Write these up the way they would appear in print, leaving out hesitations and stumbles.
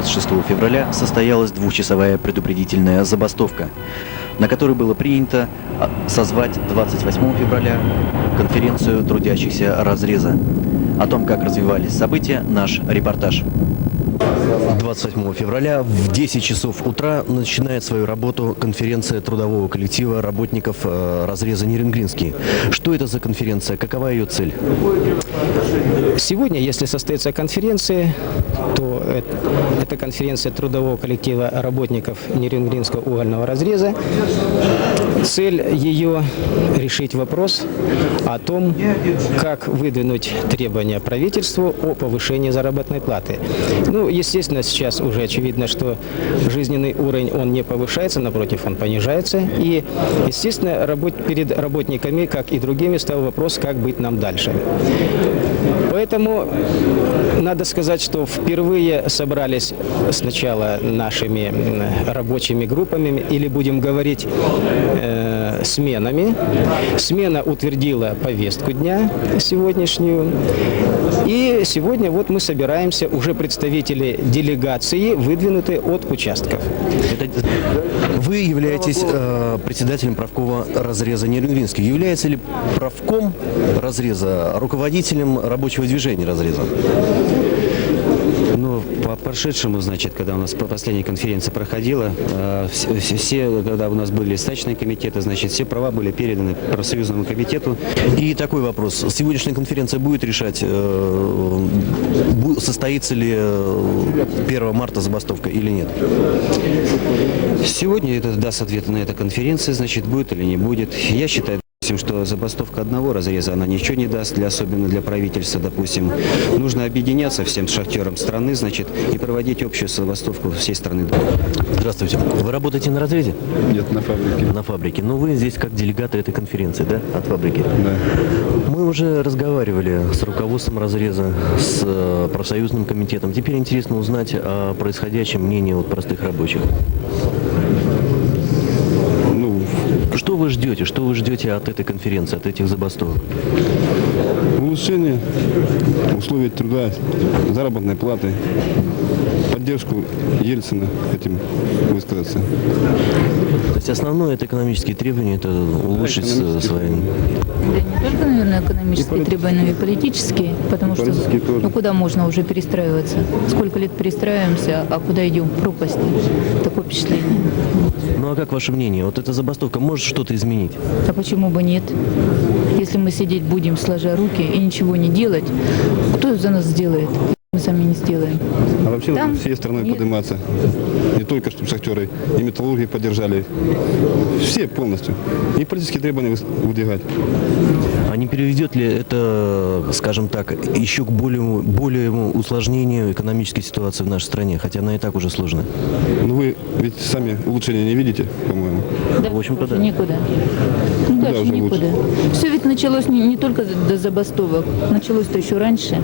26 февраля состоялась двухчасовая предупредительная забастовка, на которой было принято созвать 28 февраля конференцию трудящихся разреза. О том, как развивались события, наш репортаж. 28 февраля в 10 часов утра начинает свою работу конференция трудового коллектива работников разреза Нерюнгринский. Что это за конференция? Какова ее цель? Сегодня, если состоится конференция, то это конференция трудового коллектива работников Нерюнгринского угольного разреза. Цель ее – решить вопрос о том, как выдвинуть требования правительству о повышении заработной платы. Ну, естественно, сейчас уже очевидно, что жизненный уровень, он не повышается, напротив, он понижается. И, естественно, перед работниками, как и другими, стал вопрос, как быть нам дальше. Поэтому надо сказать, что впервые собрались сначала нашими рабочими группами, или будем говорить сменами. Смена утвердила повестку дня сегодняшнюю. И сегодня вот мы собираемся, уже представители делегации, выдвинутые от участков. Вы являетесь председателем правкома разреза Нерюнгринский. Является ли правком разреза руководителем рабочего движения разреза? Ну, по прошедшему, значит, когда у нас последняя конференция проходила, все, когда у нас были стачные комитеты, значит, все права были переданы профсоюзному комитету. И такой вопрос. Сегодняшняя конференция будет решать, состоится ли 1 марта забастовка или нет? Сегодня это даст ответы на эту конференцию, значит, будет или не будет. Я считаю, что забастовка одного разреза, она ничего не даст, особенно для правительства, допустим. Нужно объединяться всем шахтерам страны, значит, и проводить общую забастовку всей страны. Здравствуйте. Вы работаете на разрезе? Нет, на фабрике. На фабрике. Ну, вы здесь как делегаты этой конференции, да, от фабрики? Да. Мы уже разговаривали с руководством разреза, с профсоюзным комитетом. Теперь интересно узнать о происходящем мнении от простых рабочих. Что вы ждете? Что вы ждете от этой конференции, от этих забастовок? Улучшение условий труда, заработной платы, поддержку Ельцина этим высказаться. То есть основное это экономические требования, это улучшить свои... Да не только, наверное, экономические требования, но и политические, потому что ну куда можно уже перестраиваться? Сколько лет перестраиваемся, а куда идем? Пропасть. Такое впечатление. Ну а как ваше мнение? Вот эта забастовка может что-то изменить? А почему бы нет? Если мы сидеть будем, сложа руки, и ничего не делать, кто за нас сделает? Мы сами не сделаем. А вообще Там всей страной нет. подниматься. Не только, чтобы шахтеры и металлурги поддержали. Все полностью. И политические требования выдвигать. А не приведет ли это, скажем так, еще к более усложнению экономической ситуации в нашей стране, хотя она и так уже сложная? Ну вы ведь сами улучшения не видите, по-моему. Да, В общем-то, да. Никуда. Ну, дальше уже никуда. Все ведь началось не только до забастовок. Началось-то еще раньше.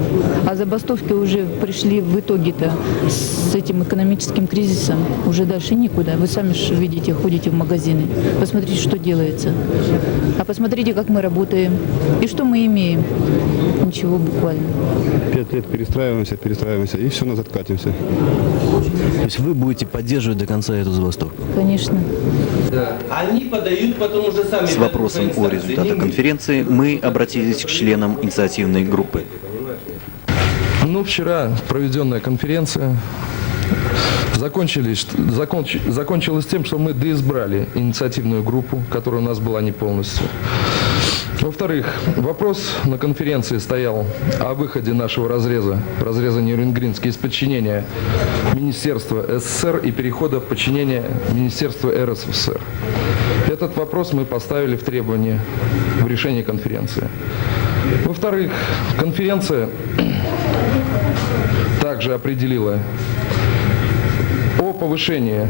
А забастовки уже пришли в итоге-то с этим экономическим кризисом. Уже дальше никуда. Вы сами же видите, ходите в магазины. Посмотрите, что делается. А посмотрите, как мы работаем. И что мы имеем? Ничего буквально. 5 лет перестраиваемся, и все назад катимся. То есть вы будете поддерживать до конца эту забастовку? Конечно. Они подают потом уже сами. С вопросом о результатах конференции мы обратились к членам инициативной группы. Ну, вчера проведенная конференция закончилась тем, что мы доизбрали инициативную группу, которая у нас была не полностью. Во-вторых, вопрос на конференции стоял о выходе нашего разреза Нерюнгринский, из подчинения Министерства СССР и перехода в подчинение Министерства РСФСР. Этот вопрос мы поставили в требования в решении конференции. Во-вторых, конференция также определила о повышении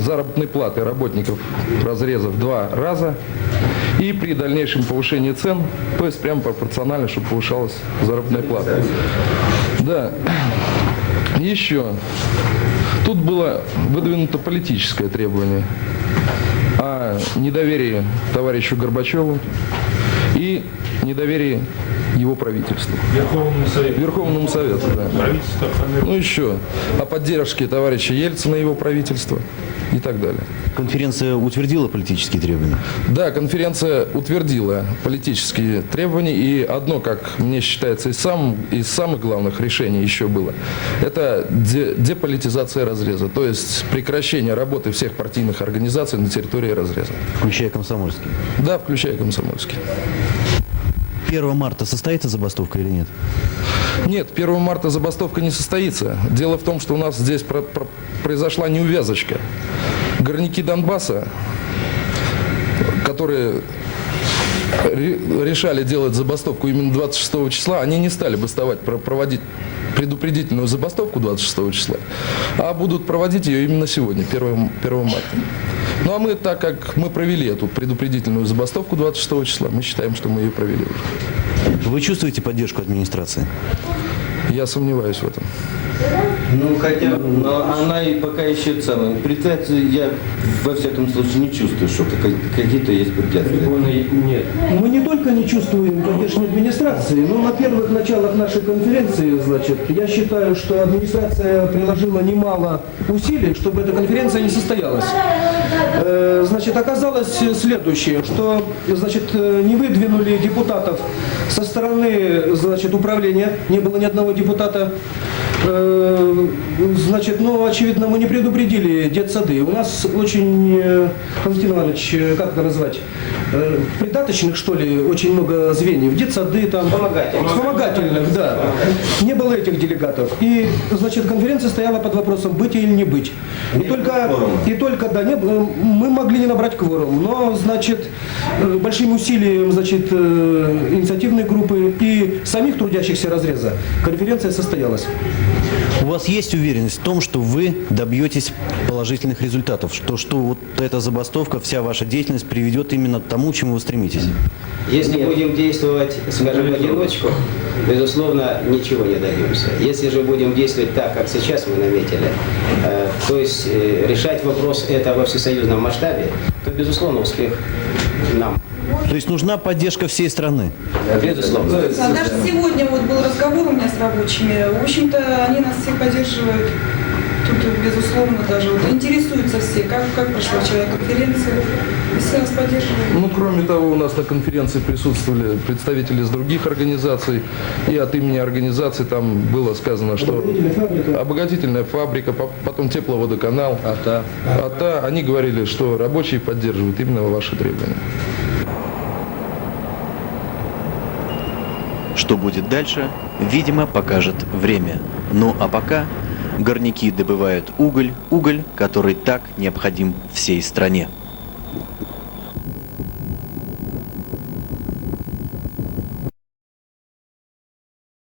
заработной платы работников разреза в 2 раза и при дальнейшем повышении цен, то есть прямо пропорционально, чтобы повышалась заработная плата. Да. Еще. Тут было выдвинуто политическое требование о недоверии товарищу Горбачеву и недоверии его правительству. Верховному Совету, да. Правительство формирует. Ну еще о поддержке товарища Ельцина и его правительства и так далее. Конференция утвердила политические требования? Да, конференция утвердила политические требования, и одно, как мне считается, из самых главных решений еще было, это деполитизация разреза, то есть прекращение работы всех партийных организаций на территории разреза. Включая комсомольский. Да, включая комсомольский. 1 марта состоится забастовка или нет? Нет, 1 марта забастовка не состоится. Дело в том, что у нас здесь произошла неувязочка. Горняки Донбасса, которые решали делать забастовку именно 26 числа, они не стали бастовать, проводить предупредительную забастовку 26 числа, а будут проводить ее именно сегодня, 1 марта. Ну а мы, так как мы провели эту предупредительную забастовку 26 числа, мы считаем, что мы ее провели уже. Вы чувствуете поддержку администрации? Я сомневаюсь в этом. Ну, хотя, но она и пока еще самое. Препятствий я, во всяком случае, не чувствую, что какие-то есть препятствия. Нет. Мы не только не чувствуем поддержки администрации, но на первых началах нашей конференции, значит, я считаю, что администрация приложила немало усилий, чтобы эта конференция не состоялась. Значит, оказалось следующее, что, значит, не выдвинули депутатов со стороны, значит, управления, не было ни одного депутата. Значит, ну, очевидно, мы не предупредили детсады. У нас очень, Константин Иванович, как это назвать, придаточных, что ли, очень много звеньев. Детсады там. Вспомогательных, да. Не было этих делегатов. И, значит, конференция стояла под вопросом, быть или не быть. И только, да, мы могли не набрать кворум. Но, значит, большим усилием, значит, инициативной группы и самих трудящихся разреза конференция состоялась. У вас есть уверенность в том, что вы добьетесь положительных результатов, что вот эта забастовка, вся ваша деятельность приведет именно к тому, к чему вы стремитесь? Если будем действовать, скажем, в одиночку, безусловно, ничего не добьемся. Если же будем действовать так, как сейчас мы наметили, то есть решать вопрос это во всесоюзном масштабе, то, безусловно, успех нам. То есть нужна поддержка всей страны? Безусловно. Даже сегодня вот был разговор у меня с рабочими. В общем-то, они нас всех поддерживают. Тут, безусловно, даже вот интересуются все, как прошла вчера конференция. И все нас поддерживают. Ну, кроме того, у нас на конференции присутствовали представители из других организаций. И от имени организации там было сказано, что обогатительная фабрика, потом тепловодоканал, АТА. Они говорили, что рабочие поддерживают именно ваши требования. Что будет дальше, видимо, покажет время. Ну а пока горняки добывают уголь, который так необходим всей стране.